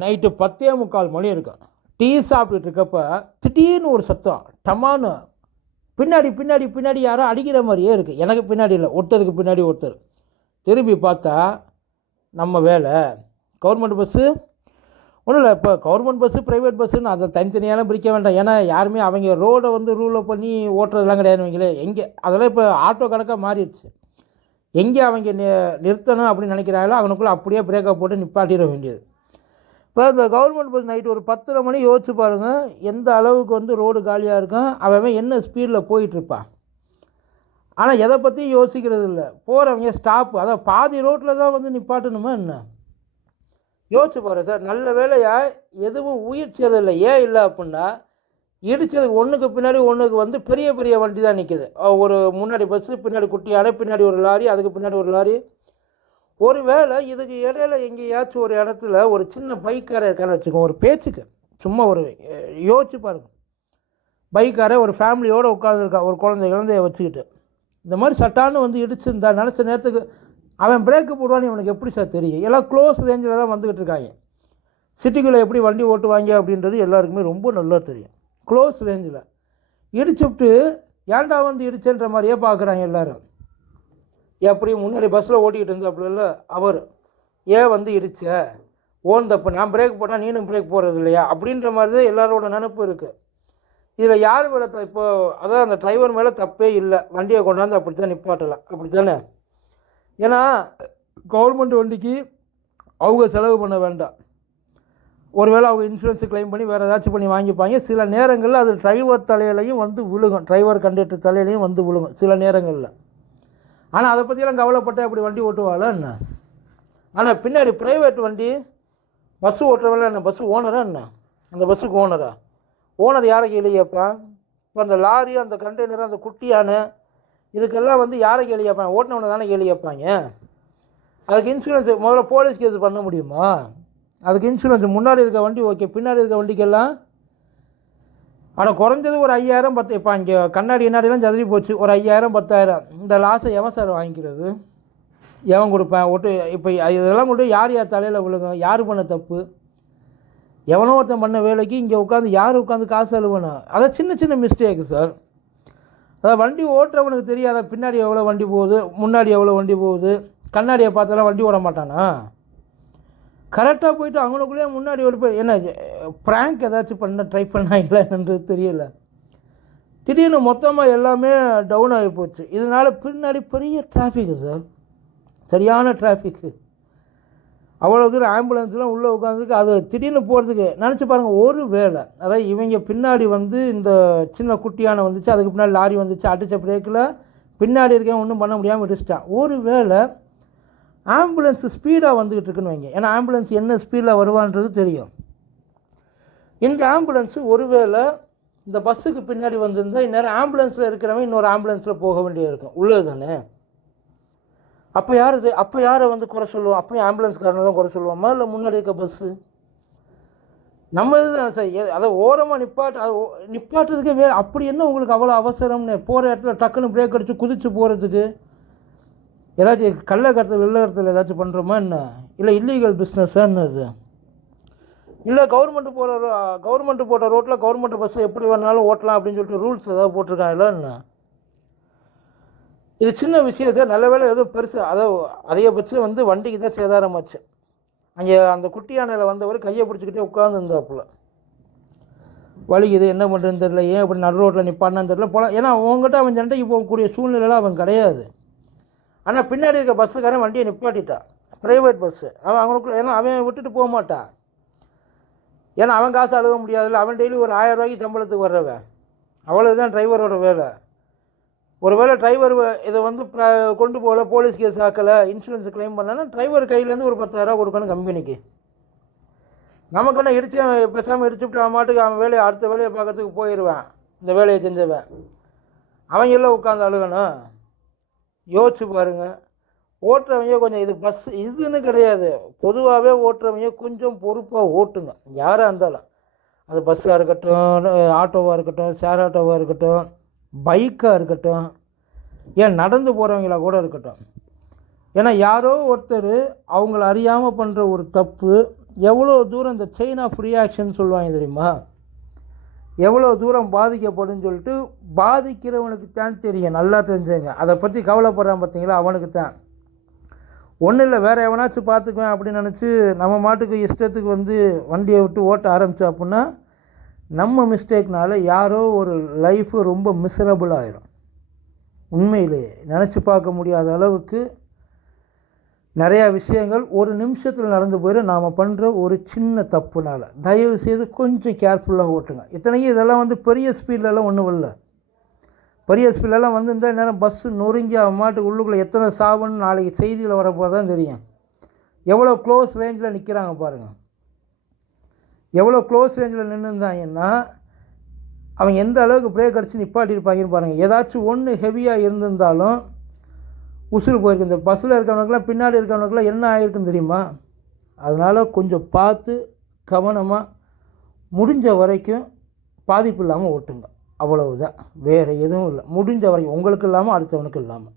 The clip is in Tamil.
நைட்டு பத்தே முக்கால் மணி இருக்கும். டீ சாப்பிட்டுட்டு இருக்கப்ப திடீர்னு ஒரு சத்தம் டமான்னு. பின்னாடி பின்னாடி பின்னாடி யாரோ அடிக்கிற மாதிரியே இருக்குது எனக்கு பின்னாடி இல்லை ஒருத்தருக்கு பின்னாடி ஒருத்தர். திரும்பி பார்த்தா நம்ம வேலை. கவர்மெண்ட் பஸ்ஸு ஒன்றும் இல்லை இப்போ கவர்மெண்ட் பஸ்ஸு ப்ரைவேட் பஸ்ஸுன்னு அதை தனித்தனியாலாம் பிரிக்க வேண்டாம். ஏன்னா யாருமே அவங்க ரோடை வந்து ரூலை பண்ணி ஓட்டுறதுலாம் கிடையாது வைங்களே. எங்கே அதெல்லாம் இப்போ ஆட்டோ கணக்காக மாறிடுச்சு. எங்கே அவங்க நிறுத்தணும் அப்படின்னு நினைக்கிறாங்களோ அவனுக்குள்ளே அப்படியே பிரேக்கை போட்டு நிப்பாட்டிட வேண்டியது. இப்போ இந்த கவர்மெண்ட் பஸ் நைட்டு ஒரு பத்தரை மணி யோசிச்சு பாருங்கள் எந்த அளவுக்கு வந்து ரோடு காலியாக இருக்கும் அவன் என்ன ஸ்பீடில் போயிட்டுருப்பான் ஆனால் எதை பற்றியும் யோசிக்கிறது இல்லை. போகிறவங்க ஸ்டாப்பு அதான் பாதி ரோட்டில் தான் வந்து நிப்பாட்டணுமா என்ன? யோசிச்சு பாரு சார். நல்ல வேலையா எதுவும் உயிர் சேதம் இல்லை. ஏன் இல்லை அப்படின்னா இடிச்சதுக்கு ஒன்றுக்கு பின்னாடி ஒன்றுக்கு வந்து பெரிய பெரிய வண்டி தான் நிற்கிது ஒரு முன்னாடி பஸ்ஸு பின்னாடி குட்டியாட பின்னாடி ஒரு லாரி அதுக்கு பின்னாடி ஒரு லாரி ஒரு வேளை இதுக்கு இடையில எங்கேயாச்சும் ஒரு இடத்துல ஒரு சின்ன பைக்கார இருக்கான்னு வச்சுக்கோங்க ஒரு பேச்சுக்கு. சும்மா ஒரு யோசிச்சு பாருங்க. பைக்கார ஒரு ஃபேமிலியோடு உட்காந்துருக்கா ஒரு குழந்தை குழந்தைய வச்சுக்கிட்டு. இந்த மாதிரி சட்டான்னு வந்து இடிச்சிருந்தா நினச்ச நேரத்துக்கு அவன் பிரேக்கு போடுவான்னு இவனுக்கு எப்படி சார் தெரியும்? எல்லாம் க்ளோஸ் ரேஞ்சில் தான் வந்துக்கிட்டு இருக்காங்க. சிட்டிக்குள்ளே எப்படி வண்டி ஓட்டுவாங்க அப்படின்றது எல்லாருக்குமே ரொம்ப நல்லா தெரியும். க்ளோஸ் ரேஞ்சில் இடிச்சுட்டு ஏன்டா வந்து இடிச்சேன்ற மாதிரியே பார்க்குறாங்க எல்லோரும். எப்படி முன்னாடி பஸ்ஸில் ஓட்டிக்கிட்டு இருந்தாப்புல இல்லை அவர் ஏன் வந்து இடிச்ச? ஓன் தப்பு. நான் பிரேக் போட்டால் நீனும் பிரேக் போடுறது இல்லையா? அப்படின்ற மாதிரி தான் எல்லாரோட நினப்பு இருக்குது இதில் யார் மேலே த- இப்போ அதான் அந்த டிரைவர் மேலே தப்பே இல்லை. வண்டியை கொண்டாந்து அப்படி தான் நிப்பாட்டலாம் அப்படி தானே ஏன்னா கவர்மெண்ட் வண்டிக்கு அவங்க செலவு பண்ண வேண்டாம். ஒருவேளை அவங்க இன்சூரன்ஸ் க்ளைம் பண்ணி வேறு ஏதாச்சும் பண்ணி வாங்கிப்பாங்க. சில நேரங்களில் அது டிரைவர் தலையிலையும் வந்து விழுகும். டிரைவர் கண்டக்டர் தலையிலையும் வந்து விழுகும். சில நேரங்களில். ஆனால் அதை பற்றியெல்லாம் கவலைப்பட்டு அப்படி வண்டி ஓட்டுவாளோ என்ன? ஆனால் பின்னாடி ப்ரைவேட் வண்டி பஸ்ஸு ஓட்டுறவங்கள என்ன? பஸ்ஸு ஓனரா என்ன? அந்த பஸ்ஸுக்கு ஓனரா ஓனர் யாரை கேள்வி இப்போ அந்த லாரி அந்த கண்டெய்னர் அந்த குட்டியான இதுக்கெல்லாம் வந்து யாரை கேளியப்பாங்க ஓட்டினவனை தானே கேளியப்பாங்க அதுக்கு இன்சூரன்ஸ் முதல்ல போலீஸ் கேஸ் பண்ண முடியுமா? அதுக்கு இன்சூரன்ஸ் முன்னாடி இருக்க வண்டி ஓகே பின்னாடி இருக்க வண்டிக்கெல்லாம் ஆனால் குறைஞ்சது ஒரு ஐயாயிரம் பத்து இப்போ இங்கே கண்ணாடி எண்ணாடிலாம் சதுரி போச்சு. ஒரு ஐயாயிரம் பத்தாயிரம். இந்த லாஸை எவன் சார் வாங்கிக்கிறது? எவன் கொடுப்பேன்? ஒட்டு இப்போ இதெல்லாம் கொண்டு யார் யார் தலையில் விழுகும் யார் பண்ண தப்பு? எவனோ ஒருத்தன் பண்ண வேலைக்கு இங்கே உட்காந்து யார் உட்காந்து காசு அழுவணும் அதான் சின்ன சின்ன மிஸ்டேக்கு சார் அதான் வண்டி ஓட்டுறவனுக்கு தெரியாத பின்னாடி எவ்வளோ வண்டி போகுது முன்னாடி எவ்வளோ வண்டி போகுது கண்ணாடியை பார்த்தாலாம் வண்டி ஓட மாட்டானா? கரெக்டாக போயிட்டு அவங்களுக்குள்ளேயே முன்னாடி ஓடி போய் என்ன ப்ராங்க் ஏதாச்சும் பண்ண ட்ரை பண்ணாங்களான்றது தெரியல. திடீர்னு மொத்தமாக எல்லாமே டவுன் ஆகி போச்சு. இதனால் பின்னாடி பெரிய டிராஃபிக்கு சார் சரியான டிராஃபிக்கு அவ்வளோ தூரம் ஆம்புலன்ஸ்லாம் உள்ளே உட்காந்துருக்கு அது திடீர்னு போகிறதுக்கு நினச்சி பாருங்கள் ஒரு வேலை அதாவது இவங்க பின்னாடி வந்து இந்த சின்ன குட்டியான வந்துச்சு அதுக்கு பின்னாடி லாரி வந்துச்சு அடித்த பிரேக்கில் பின்னாடி இருக்கவன் ஒன்றும் பண்ண முடியாமல் விட்டுச்சிட்டான் ஒரு வேலை ஆம்புலன்ஸ் ஸ்பீடாக வந்துக்கிட்டு இருக்குன்னு வைங்க. ஏன்னா ஆம்புலன்ஸ் என்ன ஸ்பீடில் வருவான்றது தெரியும். இந்த ஆம்புலன்ஸு ஒருவேளை இந்த பஸ்ஸுக்கு பின்னாடி வந்திருந்தால் இந்நேரம் ஆம்புலன்ஸில் இருக்கிறவன் இன்னொரு ஆம்புலன்ஸில் போக வேண்டியது இருக்கும் உள்ளது தானே? அப்போ யார் இது? அப்போ யாரை வந்து குறை சொல்லுவோம்? அப்போயும் ஆம்புலன்ஸ்காரனை தான் குறை சொல்லுவோமா? இல்லை முன்னாடி இருக்க பஸ்ஸு? நம்ம இதுதான் சார். அதை ஓரமாக நிப்பாட்டு அது ஓ- நிப்பாட்டுறதுக்கே வேறு அப்படி என்ன உங்களுக்கு அவ்வளோ அவசரம்னு? போகிற இடத்துல டக்குன்னு பிரேக் அடித்து குதித்து போகிறதுக்கு ஏதாச்சும் கள்ள கடத்தல் இல்ல கடத்தல் ஏதாச்சும் பண்ணுறோமா என்ன? இல்லை இல்லீகல் பிஸ்னஸ்ஸா என்ன இது? இல்லை கவர்மெண்ட்டு போகிற கவர்மெண்ட்டு போட்ட ரோட்டில் கவர்மெண்ட் பஸ்ஸு எப்படி வேணாலும் ஓட்டலாம் அப்படின்னு சொல்லிட்டு ரூல்ஸ் ஏதாவது போட்டிருக்காங்களா என்ன? இது சின்ன விஷயம் சார். நல்ல வேளை எதுவும் பெருசு அதை அதிகபட்சம் வந்து வண்டிக்கு தான் சேதாரமாச்சு அங்கே அந்த குட்டி யானையில் வந்தவர் கையை பிடிச்சிக்கிட்டே உட்காந்துருந்தாப்புல வலிக்குது என்ன பண்ணுறதுன்னு தெரியல. ஏன் இப்படி நடு ரோட்டில் நிப்பான்னு தெரியல. போல ஏன்னா அவங்ககிட்ட அவன் சண்டைக்கு போகக்கூடிய சூழ்நிலையில் அவன் கிடையாது. ஆனால் பின்னாடி இருக்க பஸ்ஸுக்காரன் வண்டியை நிப்பாட்டிட்டான் ப்ரைவேட் பஸ்ஸு அவன் அவனுக்குள்ள ஏன்னா அவன் விட்டுட்டு போக மாட்டான் ஏன்னா அவன் காசு அழுக முடியாதுல்ல. அவன் டெய்லி ஒரு ஆயிரம் ரூபாய்க்கு சம்பளத்துக்கு வர்றவன். அவ்வளோதான் டிரைவரோட வேலை. ஒருவேளை டிரைவர் இதை வந்து கொண்டு போகல போலீஸ் கேஸ் ஆக்கலை இன்சூரன்ஸ் க்ளைம் பண்ணலன்னா டிரைவர் கையிலேருந்து ஒரு பத்தாயிரரூவா கொடுக்கணும் கம்பெனிக்கு. நமக்கு என்ன இடிச்சு அவன் பேசாமல் இடிச்சுட்டு அவன் மாட்டுக்கு அவன் வேலையை அடுத்த வேலையை பார்க்கறதுக்கு போயிடுவேன். இந்த வேலையை செஞ்சவன். அவன் எல்லாம் உட்காந்து அழுகணும். யோசிச்சு பாருங்க. ஓட்டுறவங்க கொஞ்சம் இது பஸ் இதுன்னு கிடையாது. பொதுவாகவே ஓட்டுறவங்க கொஞ்சம் பொறுப்பாக ஓட்டுங்க. யாராக இருந்தாலும். அது பஸ்ஸாக இருக்கட்டும் ஆட்டோவாக இருக்கட்டும் ஷேர் ஆட்டோவாக இருக்கட்டும் பைக்காக இருக்கட்டும் ஏன் நடந்து போகிறவங்களா கூட இருக்கட்டும். ஏன்னா யாரோ ஒருத்தர் அவங்கள அறியாமல் பண்ணுற ஒரு தப்பு எவ்வளோ தூரம் இந்த செயின் ஆஃப் ரியாக்ஷன் சொல்லுவாங்க தெரியுமா? எவ்வளோ தூரம் பாதிக்கப்படும்னு சொல்லிட்டு பாதிக்கிறவனுக்கு தான் தெரியும். நல்லா தெரிஞ்சுங்க. அதை பற்றி கவலைப்படுறான் பார்த்தீங்களா? அவனுக்கு தான் ஒன்றும் இல்லை. வேறு எவனாச்சும் பார்த்துக்குவேன் அப்படின்னு நினச்சி நம்ம மாட்டுக்கு இஷ்டத்துக்கு வந்து வண்டியை விட்டு ஓட்ட ஆரம்பித்தோம் அப்படின்னா நம்ம மிஸ்டேக்னால யாரோ ஒரு லைஃபு ரொம்ப மிசரபிள் ஆகிடும் உண்மையிலேயே. நினச்சி பார்க்க முடியாத அளவுக்கு நிறையா விஷயங்கள் ஒரு நிமிஷத்தில் நடந்து போயிடும் நாம் பண்ணுற ஒரு சின்ன தப்புனால். தயவு செய்து கொஞ்சம் கேர்ஃபுல்லாக ஓட்டுங்க. இத்தனைக்கும் இதெல்லாம் வந்து பெரிய ஸ்பீட்லலாம் ஒன்றும் இல்லை. பெரிய ஸ்பீட்லலாம் வந்து இந்த நேரம் பஸ்ஸு நொறுங்கி அவன் மாட்டுக்கு உள்ளுக்குள்ளே எத்தனை சாவுன்னு நாளைக்கு செய்தியில் வரப்போ தான் தெரியும். எவ்வளோ க்ளோஸ் ரேஞ்சில் நிற்கிறாங்க பாருங்கள் எவ்வளோ க்ளோஸ் ரேஞ்சில் நின்றுருந்தாங்கன்னா அவன் எந்த அளவுக்கு பிரேக் அடித்து நிப்பாட்டியிருப்பாங்கன்னு பாருங்கள் ஏதாச்சும் ஒன்று ஹெவியாக இருந்திருந்தாலும் உசுறு போயிருக்கு. இந்த பஸ்ஸில் இருக்கிறவனுக்குலாம் பின்னாடி இருக்கிறவனுக்குலாம் என்ன ஆகிருக்குன்னு தெரியுமா? அதனால் கொஞ்சம் பார்த்து கவனமாக முடிஞ்ச வரைக்கும் பாதிப்பு இல்லாமல் ஓட்டுங்க. அவ்வளவுதான். வேறு எதுவும் இல்லை. முடிஞ்ச வரைக்கும். உங்களுக்கு இல்லாமல் அடுத்தவனுக்கு இல்லாமல்